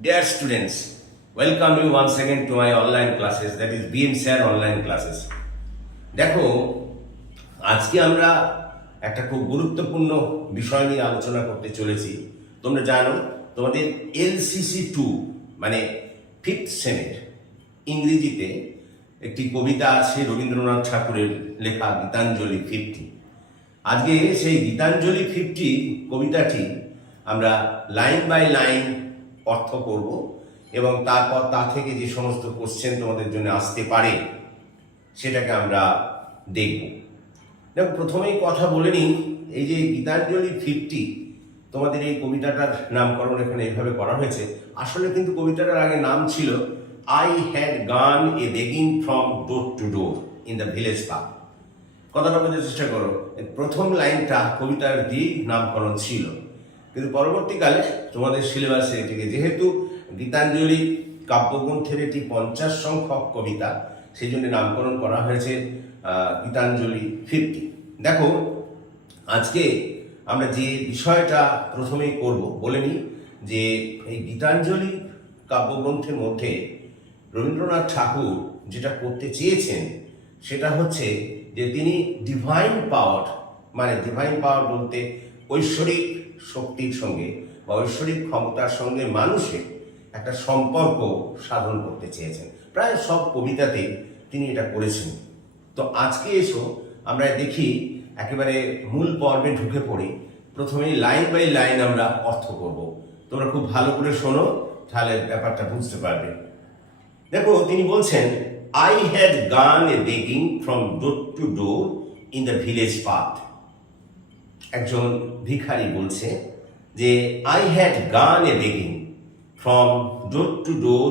Dear students, welcome you once again to my online classes, that is BM Sir online classes. দেখো, আজকে আমরা একটা খুব গুরুত্বপূর্ণ বিষয় নিয়ে আলোচনা করতে চলেছি। তোমরা জানো তোমাদের LCC2 মানে ফিফথ সেমের ইংরেজিতে একটি কবিতা আছে রবীন্দ্রনাথ ঠাকুরের লেখা গীতাঞ্জলি 50। আজকে সেই গীতাঞ্জলি 50 কবিতাটি আমরা লাইন বাই লাইন অর্থ করব এবং তারপর তা থেকে যে সমস্ত কোশ্চেন তোমাদের জন্য আসতে পারে সেটাকে আমরা দেখব। দেখো, প্রথমেই কথা বলে নিই, এই যে গীতাঞ্জলি 50 তোমাদের এই কবিতাটার নামকরণ এখানে এইভাবে করা হয়েছে। আসলে কিন্তু কবিতাটার আগে নাম ছিল আই হ্যাড গান এ begging from door to door in the village park. কথাটা বোঝার চেষ্টা করো, প্রথম লাইনটা কবিতার দিয়েই নামকরণ ছিল, কিন্তু পরবর্তীকালে তোমাদের সিলেবাসে এটিকে, যেহেতু গীতাঞ্জলি কাব্যগ্রন্থের এটি 50 সংখ্যক কবিতা, সেই জন্য নামকরণ করা হয়েছে গীতাঞ্জলি 50। দেখো, আজকে আমরা যে বিষয়টা প্রথমেই করব বলে নিই যে এই গীতাঞ্জলি কাব্যগ্রন্থের মধ্যে রবীন্দ্রনাথ ঠাকুর যেটা করতে চেয়েছেন সেটা হচ্ছে যে তিনি ডিভাইন পাওয়ার, মানে ডিভাইন পাওয়ার বলতে ঐশ্বরিক শক্তির সঙ্গে বা ঐশ্বরিক ক্ষমতার সঙ্গে মানুষের একটা সম্পর্ক সাধন করতে চেয়েছেন। প্রায় সব কবিতাতে তিনি এটা করেছেন। তো আজকে এসো আমরা দেখি, একেবারে মূল পর্বে ঢুকে পড়ি। প্রথমেই লাইন বাই লাইন আমরা অর্থ করব। তোমরা খুব ভালো করে শোনো, তাহলে ব্যাপারটা বুঝতে পারবে। দেখো, তিনি বলছেন আই হ্যাড গান এ begging from door to door in the village path. একজন ভিখারি বলছে যে আই হ্যাড গান এ begging from door to door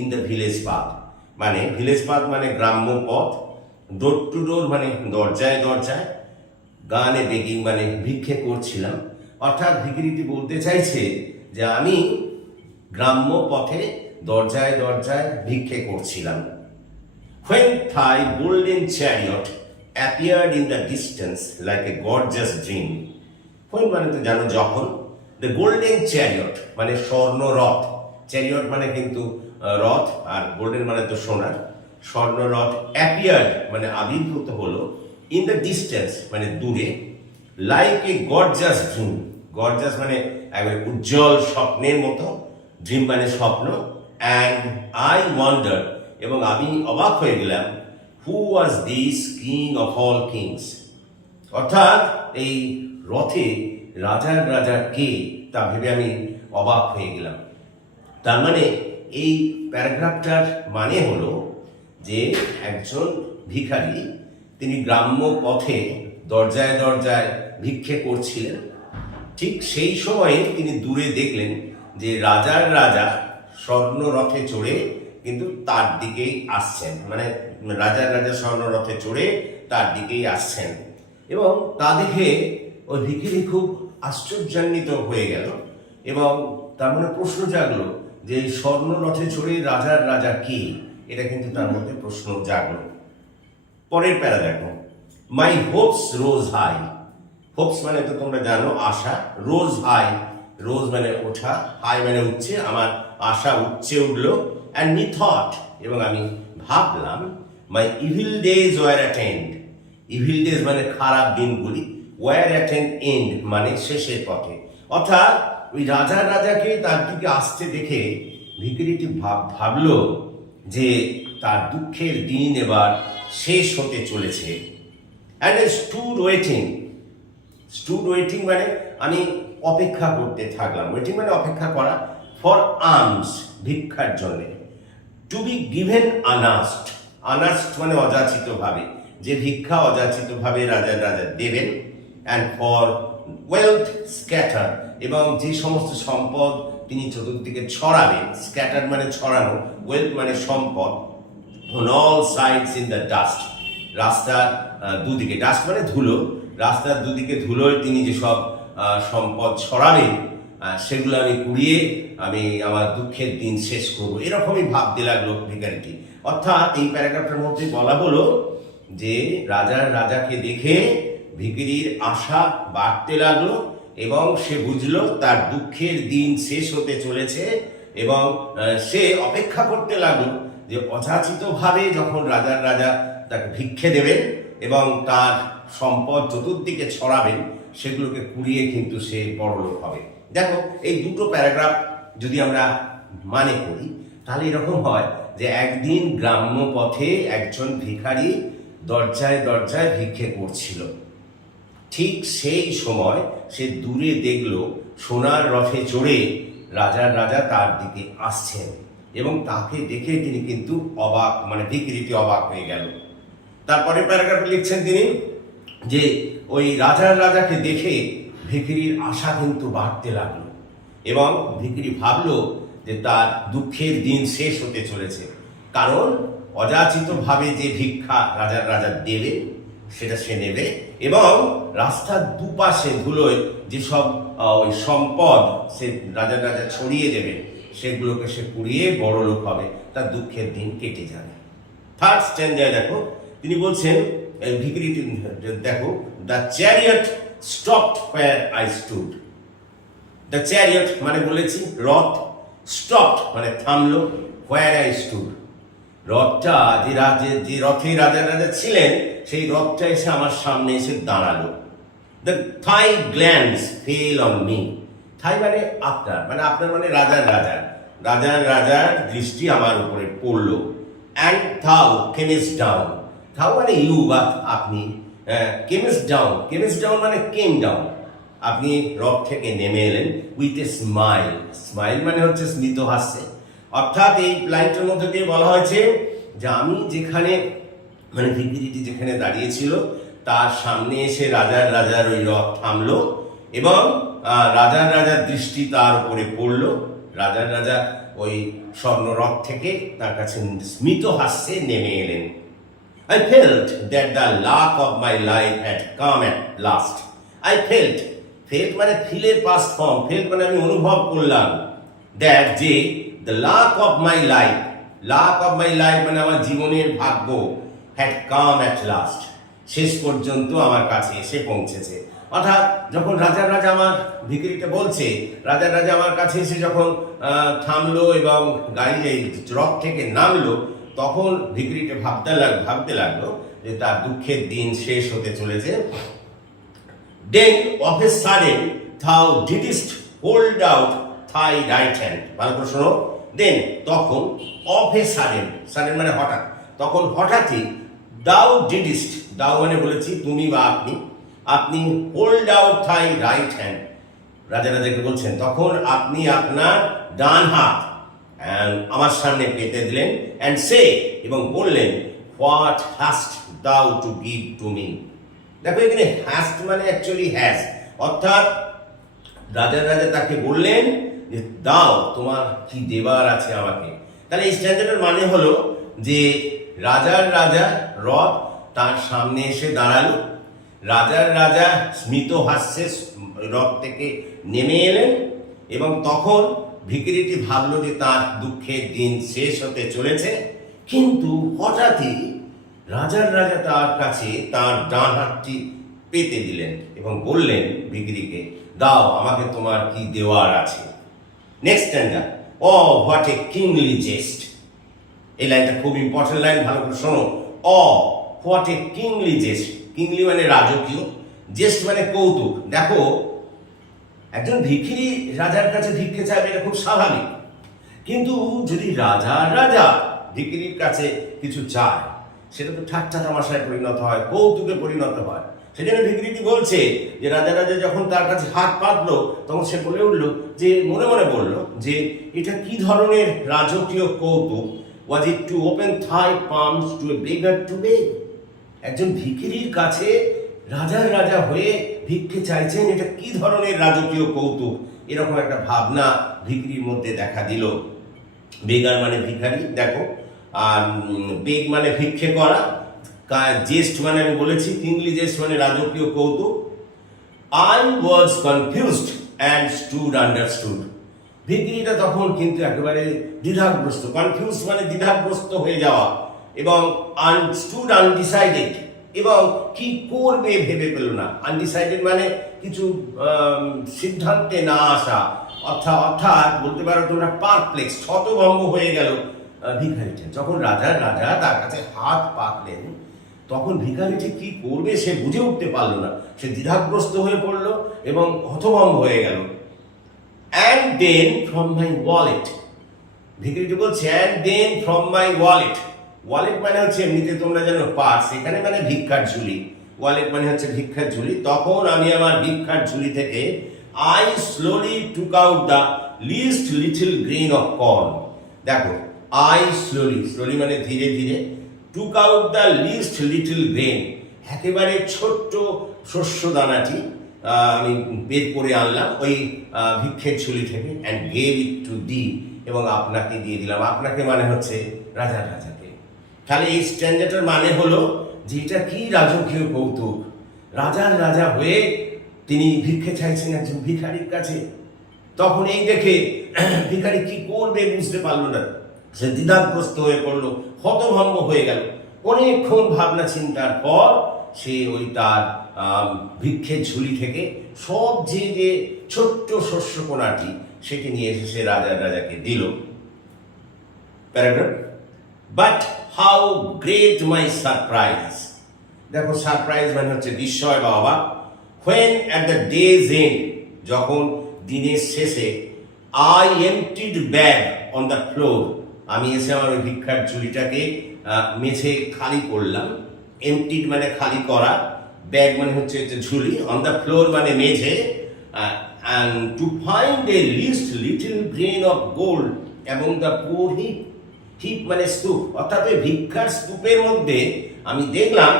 in the village path, মানে ভিলেজ পাথ মানে গ্রাম্য পথ, ডোর টু ডোর মানে দরজায় দরজায়, গান এ বেগিং মানে ভিক্ষে করছিলাম। অর্থাৎ ভিখিরিটি বলতে চাইছে যে আমি গ্রাম্য পথে দরজায় দরজায় ভিক্ষে করছিলাম। When thy golden chariot appeared in the distance like a gorgeous dream. When মানে তো জানো যখন, the golden chariot মানে স্বর্ণ রথ, চ্যারিয়ট মানে কিন্তু রথ, আর গোল্ডেন মানে তো সোনার, স্বর্ণ রথ, appeared মানে আবির্ভূত হলো, in the distance মানে দূরে, like a gorgeous dream, gorgeous মানে একবারে উজ্জ্বল স্বপ্নের মতো, ড্রিম মানে স্বপ্ন, and I wondered এবং আমি অবাক হয়ে গেলাম, who was this king of all kings, অর্থাৎ এই রথে রাজার রাজা কে তা ভেবে আমি অবাক হয়ে গেলাম। তার মানে এই প্যারাগ্রাফটার মানে হলো যে একজন ভিখারি, তিনি গ্রাম্য পথে দরজায় দরজায় ভিক্ষে করছিলেন। ঠিক সেই সময়ে তিনি দূরে দেখলেন যে রাজার রাজা স্বর্ণ রথে চড়ে কিন্তু তার দিকেই আসছেন, মানে রাজার রাজা স্বর্ণ রথে চড়ে তার দিকেই আসছেন। এবং তা দেখে ওই ভিখিরি খুব আশ্চর্যান্বিত হয়ে গেল এবং তার মনে প্রশ্ন জাগলো যে স্বর্ণ রথে চড়ে রাজার রাজা কে, এটা কিন্তু তার মধ্যে প্রশ্ন জাগলো। পরের প্যারা দেখো, মাই হোপস রোজ হাই। হোপস মানে তো তোমরা জানো আশা, রোজ হাই, রোজ মানে ওঠা, হাই মানে উঠছে, আমার আশা উঠছে উঠলো, and methought এবং আমি ভাবলাম, my evil days were at end. evil days মানে খারাপ দিনগুলি, were at an end মানে শেষের পথে। অর্থাৎ ওই রাজার রাজাকে তার দিকে আসতে দেখে ভিখিরিটি ভাবলো যে তার দুঃখের দিন এবার শেষ হতে চলেছে। and I stood waiting মানে আমি অপেক্ষা করতে থাকলাম, ওয়েটিং মানে অপেক্ষা করা, ফর আর্মস ভিক্ষার জন্য, to be given unasked, unasked মানে অযাচিত ভাবে, যে ভিক্ষা অযাচিত ভাবে রাজার রাজা দেবেন, অ্যান্ড ফর ওয়েলথ স্ক্যাটার এবং যে সমস্ত সম্পদ তিনি চতুর্দিকে ছড়াবেন, স্ক্যাটার মানে ছড়ানো, ওয়েলথ মানে সম্পদ, on all sides in the dust, রাস্তার দুদিকে, ডাস্ট মানে ধুলো, রাস্তার দুদিকে ধুলোয় তিনি যেসব সম্পদ ছড়াবেন সেগুলো আমি কুড়িয়ে আমি আমার দুঃখের দিন শেষ করবো, এরকমই ভাবতে লাগলো ভিখারিটি। অর্থাৎ এই প্যারাগ্রাফটার মধ্যে বলা হলো যে রাজার রাজাকে দেখে ভিখিরির আশা বাড়তে লাগলো এবং সে বুঝলো তার দুঃখের দিন শেষ হতে চলেছে এবং সে অপেক্ষা করতে লাগলো যে অযাচিতভাবে যখন রাজার রাজা তাকে ভিক্ষে দেবেন এবং তার সম্পদ চতুর্দিকে ছড়াবেন, সেগুলোকে কুড়িয়ে কিন্তু সে বড়লোক হবে। দেখো, এই দুটো প্যারাগ্রাফ যদি আমরা মানে করি তাহলে এরকম হয় যে একদিন গ্রাম্য পথে একজন ভিখারি দরজায় দরজায় ভিক্ষে করছিল। ঠিক সেই সময় সে দূরে দেখলো সোনার রথে চড়ে রাজার রাজা তার দিকে আসছেন, এবং তাকে দেখে তিনি কিন্তু অবাক, মানে ভিখিরিটি অবাক হয়ে গেল। তারপরে প্যারাগ্রাফে লিখছেন তিনি যে ওই রাজার রাজাকে দেখে ভিখিরির আশা কিন্তু বাড়তে লাগলো, এবং ভিখিরি ভাবলো যে তার দুঃখের দিন শেষ হতে চলেছে, কারণ অযাচিতভাবে যে ভিক্ষা রাজার রাজা দেবে সেটা সে নেবে, এবং রাস্তার দুপাশে ধুলোয় যেসব ওই সম্পদ সে রাজার রাজা ছড়িয়ে দেবে সেগুলোকে সে কুড়িয়ে বড় লোক হবে, তার দুঃখের দিন কেটে যাবে। থার্ড স্ট্যান্ডার্ড দেখো, তিনি বলছেন ভিখিরিটি দেখো, the chariot stopped where I stood. The chariot মানে বলেছি রথ, স্টপড মানে থামলো, হোয়ার আই স্টুড রথটা যে রথে রাজা রাজা ছিলেন সেই রথটা এসে আমার সামনে এসে দাঁড়ালো। The thy glance fell on me. Thy মানে আপনার, মানে রাজার দৃষ্টি আমার উপরে পড়লো। And থাউ কেমিস down. থাউ মানে ইউ বা আপনি, কেমিস ডাউন মানে কেম ডাউন, আপনি রথ থেকে নেমে এলেন উইথ এ স্মাইল। স্মাইল মানে হচ্ছে স্মিত হাসছে। অর্থাৎ এই লাইনটার মধ্যে দিয়ে বলা হয়েছে যে আমি যেখানে, মানে ভিখিরিটি যেখানে দাঁড়িয়েছিল তার সামনে এসে রাজার ওই রথ থামলো, এবং রাজার দৃষ্টি তার উপরে পড়লো। রাজা ওই স্বর্ণ রথ থেকে তার কাছে স্মিত হাসছে নেমে এলেন। I felt that the luck of my life had come at last. I felt মানে ফিলের past form, felt মানে আমি অনুভব করলাম, that যে the luck of my life মানে আমার জীবনের ভাগ্য, had come at last, শেষ পর্যন্ত আমার কাছে এসে পৌঁছেছে। অর্থাৎ যখন রাজার রাজা আমার, ভিখিরিটা বলছে, রাজার রাজা আমার কাছে এসে যখন থামলো এবং গাড়ি রথ থেকে নামলো, তখন ভিখিরিটা ভাবতে লাগলো যে তার দুঃখের দিন শেষ হতে চলেছে। Then of a sudden thou didst hold out thy right hand. ভালো করে শোনো। Then তখন of a sudden মানে হঠাৎ, তখন হঠাৎই thou didst, thou মানে বলেছি তুমি বা আপনি hold out thy right hand, রাজাকে বলছেন, তখন আপনি আপনার ডান হাত আমার সামনে পেতে দিলেন, and say এবং বললেন, what hast thou to give to me. দেখো এখানে hast মানে অ্যাকচুয়ালি হ্যাজ, অর্থাৎ রাজা তাকে বললেন যে দাও, তোমার কি দেবার আছে আমাকে। তাহলে এই স্ট্যান্ডার্ডের মানে হলো যে রাজার রাজা রথ তার সামনে এসে দাঁড়ালো, রাজা স্মিত হাস্যে রথ থেকে নেমে এলেন, এবং তখন ভিখিরিটি ভাবলো যে তার দুঃখের দিন শেষ হতে চলেছে, কিন্তু হঠাৎই রাজা তার কাছে তার ডান হাতটি পেতে দিলেন এবং বললেন ভিখিরিকে, দাও, আমাকে তোমার কি দেওয়ার আছে। Next stander, O what a kingly jest. এই লাইনটা খুব ইম্পর্টেন্ট লাইন, ভালো করে শোনো। ও হোয়াট এ কিংলি জেস্ট। কিংলি মানে রাজকীয়, জেস্ট মানে কৌতুক। দেখো, একজন ভিখিরি রাজার কাছে ভিক্ষে চাইবে, এটা খুব স্বাভাবিক, কিন্তু যদি রাজা ভিখিরির কাছে কিছু চায়, সেটা তো ঠাট্টা তামাশায় পরিণত হয়, কৌতুকে পরিণত হয়। সেজন্য ভিখিরিটি বলছে যে রাজা যখন তার কাছে হাত পাতলো, তখন সে বলে উঠলো যে মনে বললো যে এটা কি ধরনের রাজকীয় কৌতুক। Was it to open thy palms to a beggar to beg. একজন ভিখিরির কাছে রাজা হয়ে ভিক্ষে চাইছেন, এটা কি ধরনের রাজকীয় কৌতুক, এরকম একটা ভাবনা ভিখিরির মধ্যে দেখা দিল। বেগার মানে ভিখারি, দেখো, আর বেগ মানে ভিক্ষে করা, জেস্ট মানে আমি বলেছি কিংলি জেস্ট মানে রাজকীয় কৌতুক। I was confused and stood understood. ভিখিরিটা তখন কিন্তু একেবারে দ্বিধাগ্রস্ত, কনফিউজ মানে দ্বিধাগ্রস্ত হয়ে যাওয়া, এবং স্টুড আনডিসাইডেড, এবং কি করবে ভেবে পেল না। আনডিসাইডেড মানে কিছু সিদ্ধান্তে না আসা, অর্থাৎ বলতে পারো তোমরা পারপ্লেক্স, হতভম্ব হয়ে গেল ভিখারিটা। যখন রাজা তার কাছে হাত পাতলেন, তখন ভিখারিটি কি করবে সে বুঝে উঠতে পারলো না। সে দ্বিধাগ্রস্ত হয়ে পড়লো এবং হতভম্ব হয়ে গেল। And then from my wallet, ভিখারিটি বলছে and then from my wallet. Wallet মানে হচ্ছে এমনিতে তোমরা জানো পার্স, এখানে মানে ভিক্ষার ঝুলি। ওয়ালেট মানে হচ্ছে ভিক্ষার ঝুলি। তখন আমি আমার ভিক্ষার ঝুলি থেকে I slowly took out the least little grain of corn. দেখো, I slowly মানে ধীরে ধীরে, took out the least little grain, একেবারে ছোট্ট শস্য দানাটি আমি বের করে আনলাম ওই ভিক্ষের ঝুলি থেকে, and gave it to thee, এবং আপনাকে দিয়ে দিলাম। আপনাকে মানে হচ্ছে রাজাকে। তাহলে এই স্ট্যান্ডার্ডের মানে হলো যে এটা কি রাজকীয় কৌতুক। রাজা হয়ে তিনি ভিক্ষে চাইছেন একজন ভিখারির কাছে। তখন এই দেখে ভিখারি কি করবে বুঝতে পারলো না, সে দ্বিধাগ্রস্ত হয়ে পড়লো, হতভম্ব হয়ে গেল। অনেকক্ষণ ভাবনা চিন্তার পর সে ওই তার ভিক্ষের ঝুলি থেকে সব যে ছোট্ট শস্য কোনাটি সেটি নিয়ে এসে সে রাজাকে দিল। Paragraph, but how great my surprise. দেখো, সারপ্রাইজ মানে হচ্ছে বিস্ময় বা অবাক। when at the day's end, যখন দিনের শেষে I emptied bag on the floor, আমি এসে আমার ওই ভিক্ষার ঝুলিটাকে মেঝে খালি করলাম। emptied মানে খালি করা, ব্যাগ মানে হচ্ছে ঝুলি, on the floor মানে মেঝে, and to find a least little grain of gold among the poor heap মানে স্তূপ, অর্থাৎ ওই ভিক্ষার স্তূপের মধ্যে আমি দেখলাম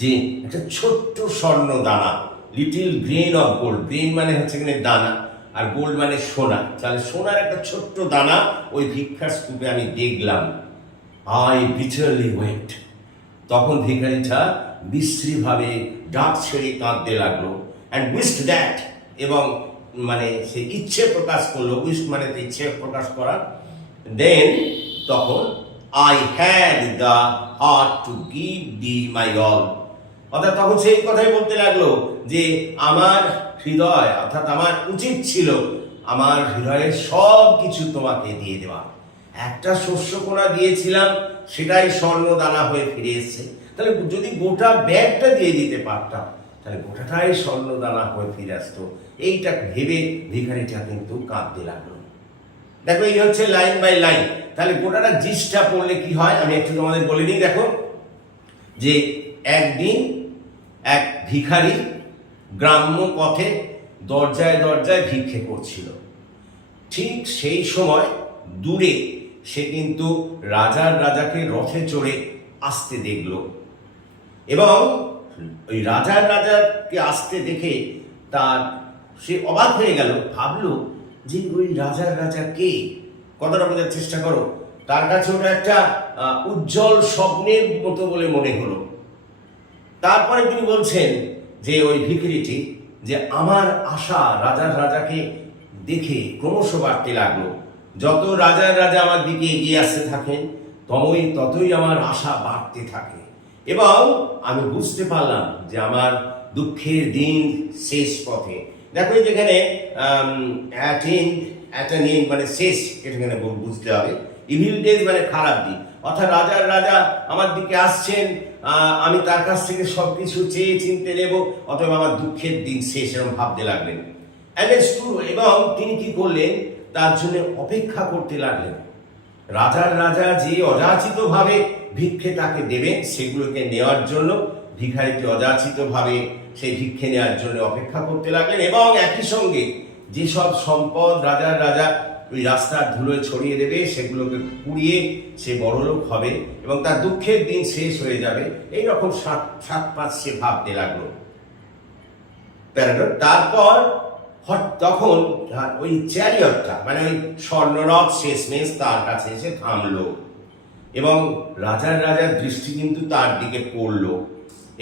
যে একটা ছোট্ট স্বর্ণ দানা, little grain of gold. Grain মানে হচ্ছে এখানে দানা, আর গোল্ড মানে সোনা। তাহলে সোনার একটা ছোট্ট দানা ওই ভিক্ষার স্তূপে আমি দেখলাম। আই বিটারলি ওয়েট, তখন ভিখারিটা বিশ্রীভাবে ডাক ছেড়ে কাঁদতে লাগলো। অ্যান্ড উইস্ট দ্যাট, এবং মানে সে ইচ্ছে প্রকাশ করলো। উইস্ট মানে তো ইচ্ছে প্রকাশ করা। দেন তখন I had the heart to give thee my all, অর্থাৎ তখন সেই কথাই বলতে লাগলো যে আমার হৃদয়, অর্থাৎ আমার উচিত ছিল আমার হৃদয়ের সব কিছু তোমাকে দিয়ে দেওয়া। একটা শস্যকোনা দিয়েছিলাম, সেটাই স্বর্ণ দানা হয়ে ফিরে এসছে। তাহলে যদি গোটা ব্যাগটা দিয়ে দিতে পারতাম, তাহলে গোটাটাই স্বর্ণ দানা হয়ে ফিরে আসতো। এইটা ভেবে ভিখারিটা কিন্তু কাঁদতে লাগলো। দেখো, এই হচ্ছে লাইন বাই লাইন। তাহলে গোটাটা জিসটা পড়লে কি হয় আমি একটু তোমাদের বলে নিই। দেখো, যে একদিন এক ভিখারি গ্রাম্য পথে দরজায় ভিক্ষে করছিল। ঠিক সেই সময় দূরে সে কিন্তু রাজাকে রথে চড়ে আসতে দেখল, এবং ওই রাজাকে আসতে দেখে সে অবাক হয়ে গেল। ভাবলো যে ওই রাজা কে, কথাটা বোঝার চেষ্টা করো। তার কাছে ওটা একটা উজ্জ্বল স্বপ্নের মতো বলে মনে হলো। তারপরে তিনি বলছেন যে ওই ভিখারিটি, যে আমার আশা রাজাকে দেখে ক্রমশ বাড়তে লাগলো। যত রাজা আমার দিকে এগিয়ে আসতে থাকেন, ততই আমার আশা বাড়তে থাকে, এবং আমি বুঝতে পারলাম যে আমার দুঃখের দিন শেষ পথে। দেখো, যেখানে অ্যাটেনিন মানে শেষ, এখানে বুঝতে হবে। ইভিল ডেজ মানে খারাপ দিন, অর্থাৎ রাজা আমার দিকে আসছেন, আমি তার কাছ থেকে সবকিছু চেয়ে চিনতে নেব, অথবা আমার দুঃখের দিন শেষ, এরকম ভাবতে লাগলেন। এবং তিনি কি করলেন, তার জন্য অপেক্ষা করতে লাগলেন। রাজা যে অযাচিত ভাবে ভিক্ষে তাকে দেবেন, সেগুলোকে নেওয়ার জন্য ভিখারিটি অযাচিত ভাবে সেই ভিক্ষে নেওয়ার জন্য অপেক্ষা করতে লাগলেন। এবং একই সঙ্গে যেসব সম্পদ রাজা ওই রাস্তার ধুলোয় ছড়িয়ে দেবে, সেগুলোকে পুড়িয়ে সে বড়লোক হবে এবং তার দুঃখের দিন শেষ হয়ে যাবে, এইরকম সাত পাঁচ সে ভাবতে লাগলো। তারপর তখন ওই চ্যারিয়টটা মানে ওই স্বর্ণরথ শেষমেশ তার কাছে এসে থামলো, এবং রাজার দৃষ্টি কিন্তু তার দিকে পড়লো,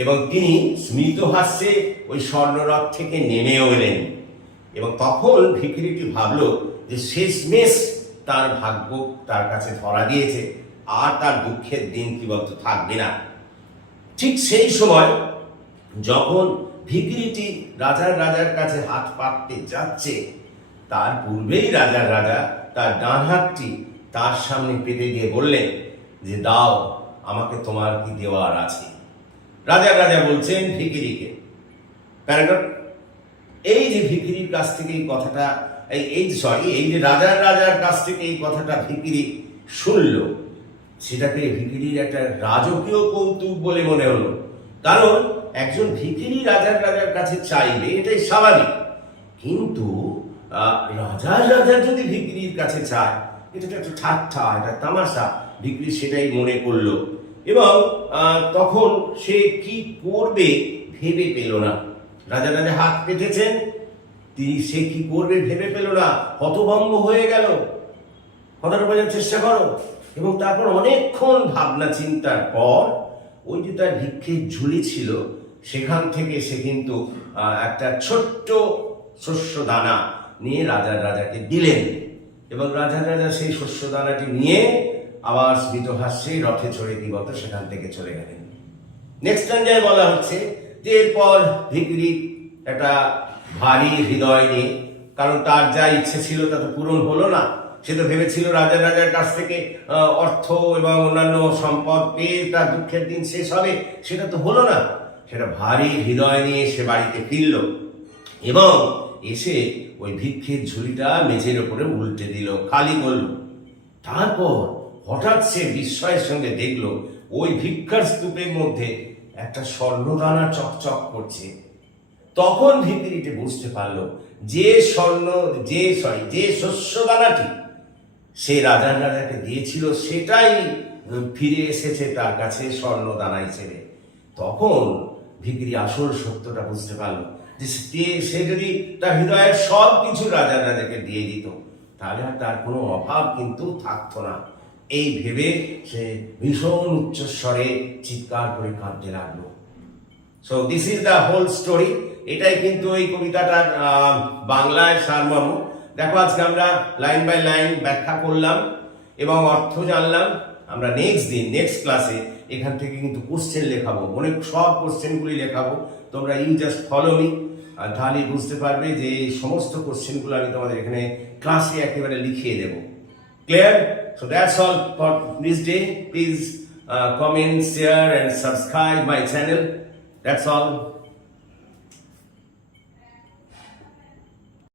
এবং তিনি স্মিত হাস্যে ওই স্বর্ণরথ থেকে নেমেও এলেন। এবং তখন ভিখারিটি ভাবলো যে শেষমেশ তার ভাগ্য তার কাছে ধরা দিয়েছে, আর তার দুঃখের দিন কি বলতো থাকবে না। ঠিক সেই সময় যখন ভিখারিটি রাজার কাছে হাত পাততে যাচ্ছে, তার পূর্বেই রাজার রাজা তার ডান হাতটি তার সামনে পেতে দিয়ে বললেন যে দাও, আমাকে তোমার কি দেওয়ার আছে। রাজার রাজা বলছেন ভিখিরিকে, প্যারাগ্রাফ, এই যে ভিখিরির কাছ থেকে এই কথাটা এই যে রাজার কাছ থেকে এই কথাটা ভিখিরি শুনল, সেটাকে ভিখিরির একটা রাজকীয় কৌতুক বলে মনে হলো। কারণ একজন ভিখিরি রাজার কাছে চাইবে, এটাই স্বাভাবিক। কিন্তু রাজার যদি ভিখিরির কাছে চায়, এটা তো একটা ঠাট্টা, একটা তামাশা। ভিখিরি সেটাই মনে করলো এবং তখন সে কি করবে ভেবে পেল না। রাজা হাত পেতেছেন, সে কি করবে ভেবে পেল না, হতভম্ব হয়ে গেল। কথাটা বোঝার চেষ্টা করো। এবং তারপর অনেকক্ষণ ভাবনা চিন্তার পর ওই যে তার ভিক্ষের ঝুলি ছিল, সেখান থেকে সে কিন্তু একটা ছোট্ট শস্য দানা নিয়ে রাজাকে দিলেন এবং রাজা সেই শস্য দানাটি নিয়ে আবার স্মিত হাস্যে রথে চড়ে দিবত সেখান থেকে চলে গেলেন। নেক্সট পর্যায়ে বলা হচ্ছে যে এরপর ভিখিরি একটা ভারী হৃদয় নিয়ে, কারণ তার যা ইচ্ছে ছিল তা তো পূরণ হলো না। সে তো ভেবেছিল রাজার কাছ থেকে অর্থ এবং অন্যান্য সম্পদ পেয়ে তার দুঃখের দিন শেষ হবে, সেটা তো হলো না। সেটা ভারী হৃদয় নিয়ে সে বাড়িতে ফিরল এবং এসে ওই ভিক্ষের ঝুড়িটা মেঝের ওপরে উল্টে দিল, খালি করল। তারপর হঠাৎ সে বিস্ময়ের সঙ্গে দেখল ওই ভিক্ষার স্তূপের মধ্যে একটা স্বর্ণদানা চকচক করছে। তখন ভিখিরিটি বুঝতে পারলো যে শস্য দানাটি সে রাজাকে দিয়েছিল, সেটাই ফিরে এসেছে তার কাছে স্বর্ণ দানা হিসেবে। তখন ভিখিরি আসল সত্যটা বুঝতে পারলো যে সে যদি তার হৃদয়ের সব কিছু রাজাকে দিয়ে দিত, তাহলে আর তার কোনো অভাব কিন্তু থাকতো না। এই ভেবে সে ভীষণ উচ্চস্বরে চিৎকার করে কাঁদতে লাগলো। So this is the whole story. এটাই কিন্তু এই কবিতাটার বাংলায় সারমর্ম। দেখো, আজকে আমরা লাইন বাই লাইন ব্যাখ্যা করলাম এবং অর্থ জানলাম। আমরা নেক্সট ক্লাসে এখান থেকে কিন্তু কোশ্চেন লেখাবো, অনেক সব কোশ্চেনগুলি লেখাবো। তোমরা ইউ জাস্ট ফলো মি, তাহলে বুঝতে পারবে যে এই সমস্ত কোশ্চেনগুলো আমি তোমাদের এখানে ক্লাসে একেবারে লিখিয়ে দেবো। Clear? So that's all for this day. Please comment, share and subscribe my channel. That's all.